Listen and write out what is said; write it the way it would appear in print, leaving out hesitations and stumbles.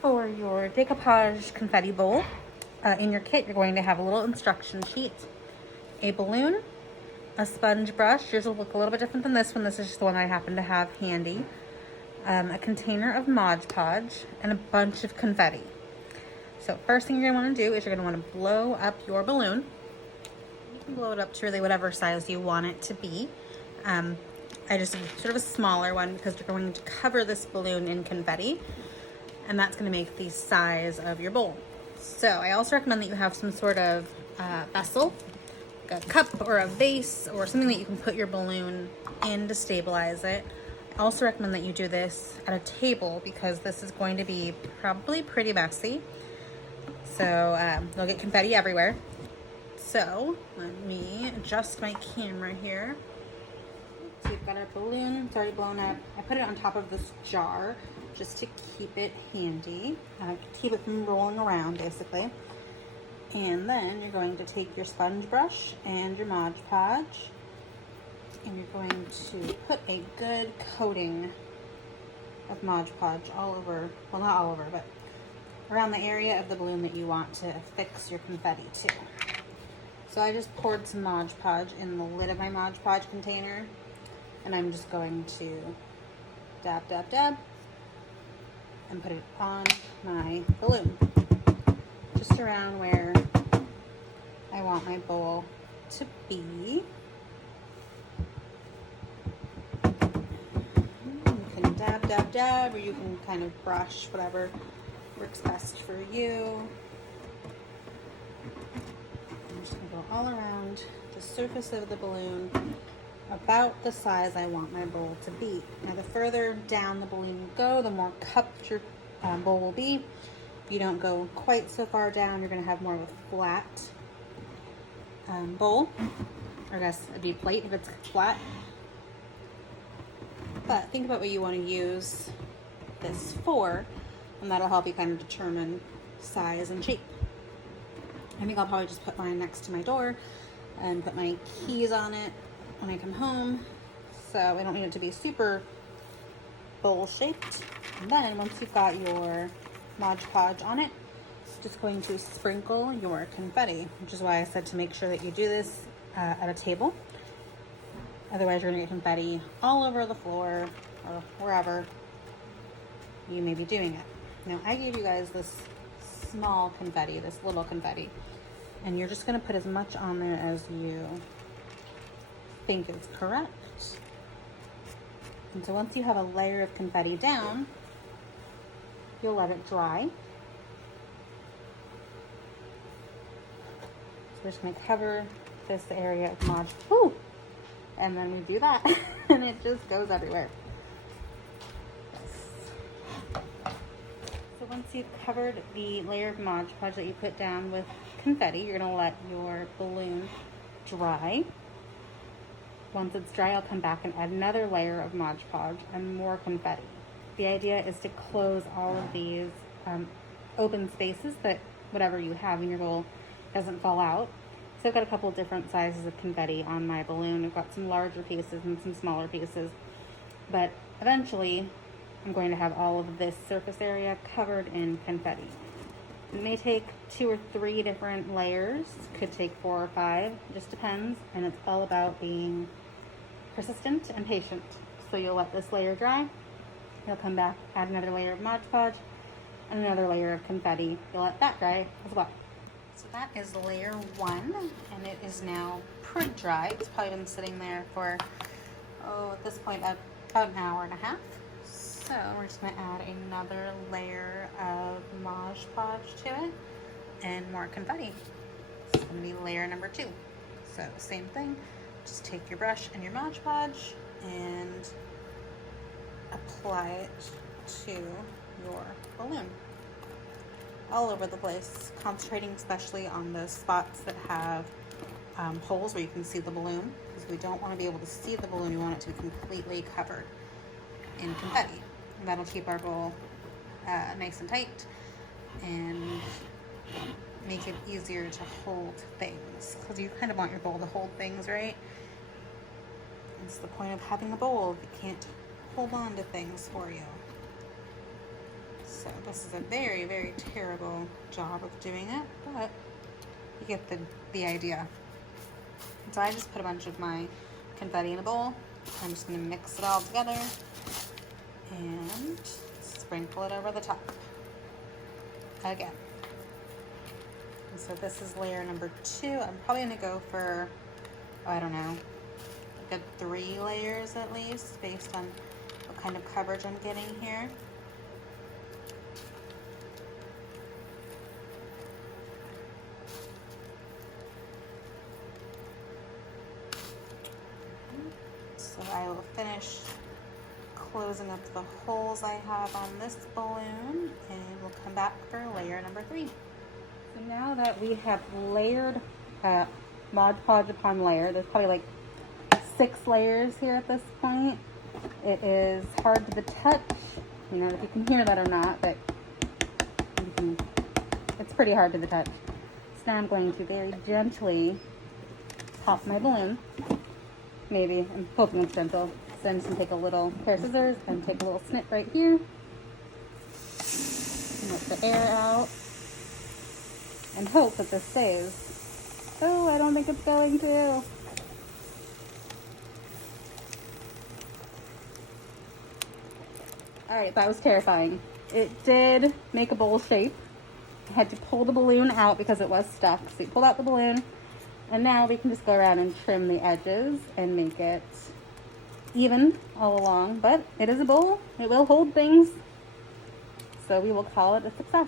For your decoupage confetti bowl, in your kit, you're going to have a little instruction sheet, a balloon, a sponge brush. Yours will look a little bit different than this one. This is just the one I happen to have handy. A container of Mod Podge, and a bunch of confetti. So first thing you're going to want to do is you're going to want to blow up your balloon. You can blow it up to really whatever size you want it to be. I just sort of a smaller one because you're going to cover this balloon in confetti, and that's going to make the size of your bowl. So I also recommend that you have some sort of vessel, like a cup or a vase or something that you can put your balloon in to stabilize it. I also recommend that you do this at a table because this is going to be probably pretty messy. So you'll get confetti everywhere. So let me adjust my camera here. So we've got our balloon, it's already blown up. I put it on top of this jar just to keep it handy, keep it from rolling around basically. And then you're going to take your sponge brush and your Mod Podge, and you're going to put a good coating of Mod Podge all over, well not all over, but around the area of the balloon that you want to affix your confetti to. So I just poured some Mod Podge in the lid of my Mod Podge container, and I'm just going to dab, dab, dab, and put it on my balloon, just around where I want my bowl to be. You can dab, dab, dab, or you can kind of brush, whatever works best for you. I'm just gonna go all around the surface of the balloon, about the size I want my bowl to be. Now the further down the balloon you go, the more cupped your bowl will be. If you don't go quite so far down, you're gonna have more of a flat bowl, or I guess it'd be a plate if it's flat. But think about what you want to use this for, and that'll help you kind of determine size and shape. I think I'll probably just put mine next to my door and put my keys on it when I come home, so I don't need it to be super bowl shaped. And then once you've got your Mod Podge on it, just going to sprinkle your confetti, which is why I said to make sure that you do this at a table. Otherwise you're gonna get confetti all over the floor or wherever you may be doing it. Now I gave you guys this small confetti, this little confetti, and you're just gonna put as much on there as you think is correct. And so once you have a layer of confetti down, you'll let it dry. So we're just gonna cover this area of Mod, and then we do that and it just goes everywhere. So once you've covered the layer of Mod Podge that you put down with confetti, you're gonna let your balloon dry. Once it's dry, I'll come back and add another layer of Mod Podge and more confetti. The idea is to close all of these open spaces that whatever you have in your bowl doesn't fall out. So I've got a couple different sizes of confetti on my balloon. I've got some larger pieces and some smaller pieces, but eventually I'm going to have all of this surface area covered in confetti. It may take 2 or 3 different layers, could take 4 or 5, just depends, and it's all about being persistent and patient. So you'll let this layer dry, you'll come back, add another layer of Mod Podge, and another layer of confetti. You'll let that dry as well. So that is layer 1, and it is now pretty dry. It's probably been sitting there for, at this point, about an hour and a half. So we're just gonna add another layer of Mod Podge to it and more confetti. It's gonna be layer number 2. So same thing, just take your brush and your Mod Podge and apply it to your balloon. All over the place, concentrating especially on those spots that have holes where you can see the balloon, because we don't want to be able to see the balloon, we want it to be completely covered in confetti. And that'll keep our bowl nice and tight and make it easier to hold things, because you kind of want your bowl to hold things, right? It's the point of having a bowl. It can't hold on to things for you. So this is a very, very terrible job of doing it, but you get the idea. So I just put a bunch of my confetti in a bowl. I'm just gonna mix it all together and sprinkle it over the top again. And so this is layer number 2. I'm probably gonna go for, I don't know, like a 3 layers at least, based on what kind of coverage I'm getting here. So I will finish closing up the holes I have on this balloon, and we'll come back for layer number 3. So now that we have layered Mod Podge upon layer, there's probably like 6 layers here at this point. It is hard to the touch. You know if you can hear that or not, but it's pretty hard to the touch. So now I'm going to very gently pop my balloon. Maybe, I'm hoping it's gentle. So I'm just going to take a little pair of scissors and take a little snip right here. And let the air out. And hope that this stays. Oh, I don't think it's going to. Alright, that was terrifying. It did make a bowl shape. I had to pull the balloon out because it was stuck. So you pulled out the balloon. And now we can just go around and trim the edges and make it even all along. But it is a bowl. It will hold things. So we will call it a success.